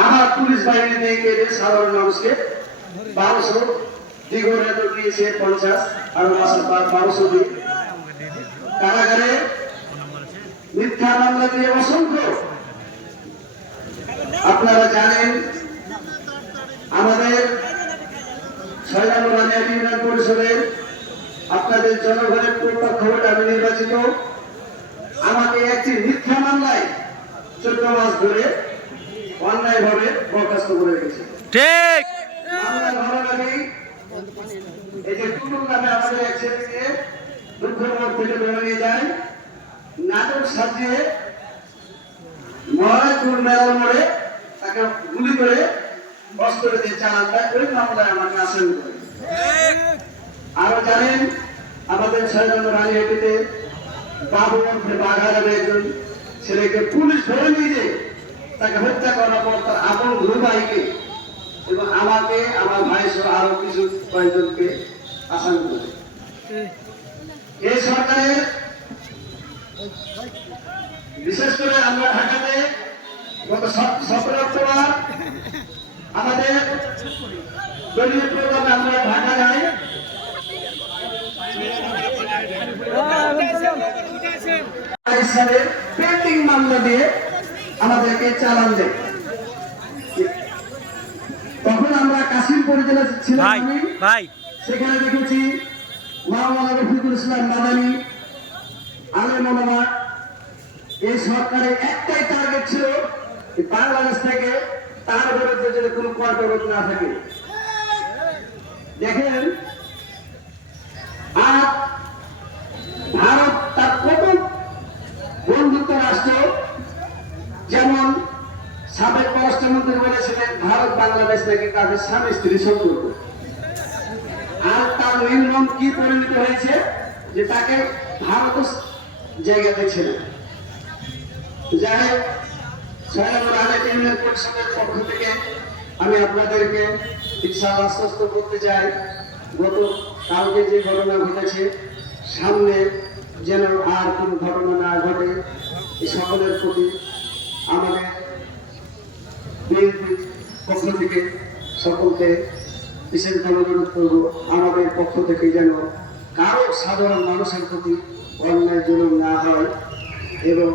আমার পুলিশ বাহিনী কেটে সাধারণ মানুষকে বারোশো তো দিয়েছে পঞ্চাশ, আর মাসের বারোশো দিয়ে। কারাগারে মিথ্যা মামলা দিয়ে অসংখ্য। আপনারা জানেন, আমাদের ছয় নম্বর রানিয়াটি ইউনিয়ন পরিষদের আপনাদের জনগণের প্রত্যক্ষ ভোটে আমি নির্বাচিত। আমাকে একটি মিথ্যা মামলায় চোদ্দ মাস ধরে অন্যায়ভাবে বরখাস্ত করে রেখেছে ঠিক। এই যে টুটুল নামে আমাদের এক ছেলেকে দুঃখের মোড় থেকে ধরে নিয়ে যায়। নাটক সাজিয়ে মহারাজপুর মেলার মোড়ে তাকে গুলি করে অস্ত্র দিয়ে চালান দেয়। ওই মামলায় আমাকে আসামি করে। আরও জানেন আমাদের নম্বর রানীহাটিতে বাবু মধ্যে বাঘা নামে একজন ছেলেকে পুলিশ ধরে নিয়ে তাকে হত্যা করার পর তার আপন গুরু ভাইকে এবং আমাকে আমার ভাই সহ আরও কিছু কয়েকজনকে আসামি করে এই সরকারের বিশেষ করে আমরা ঢাকাতে গত সতেরো অক্টোবর আমাদের দলীয় প্রোগ্রামে আমরা ঢাকা যাই। ইসলামের আমাদেরকে চালান দেয় তখন আমরা কাশিমপুর জেলা ছিলাম ভাই সেখানে দেখেছি মাওলানা রফিকুল ইসলাম মাদানি ওলামা এই সরকারের একটাই টার্গেট ছিল যে বাংলাদেশ থেকে তার বিরুদ্ধে যদি কোনো কর্তব্য না থাকে। দেখেন আর সাবেক পররাষ্ট্রমন্ত্রী বলেছিলেন ভারত বাংলাদেশ নাকি তাদের স্বামী স্ত্রী সম্পর্ক আর তার নির্মম কি পরিণত হয়েছে? যে তাকে ভারত জায়গা দিচ্ছে না যাই হোক, ইউনিয়ন পরিষদের পক্ষ থেকে আমি আপনাদেরকে ইনশাল আশ্বস্ত করতে চাই গত কালকে যে ঘটনা ঘটেছে সামনে যেন আর কোনো ঘটনা না ঘটে সকলের প্রতি আমাদের বিএনপির পক্ষ থেকে সকলকে বিশেষভাবে অনুরোধ করব আমাদের পক্ষ থেকে যেন কারও সাধারণ মানুষের প্রতি অন্যায় জুলুম না হয় এবং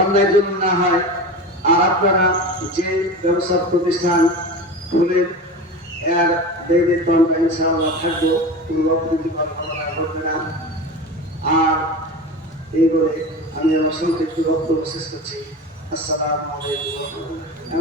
অন্যায় জুলুম না হয়, আর আপনারা যে ব্যবসা প্রতিষ্ঠান এর ইনশাআল্লাহ থাকব না। আর এই বলে আমি আমার সংক্ষিপ্ত বক্তব্য শেষ করছি। আলাইকুম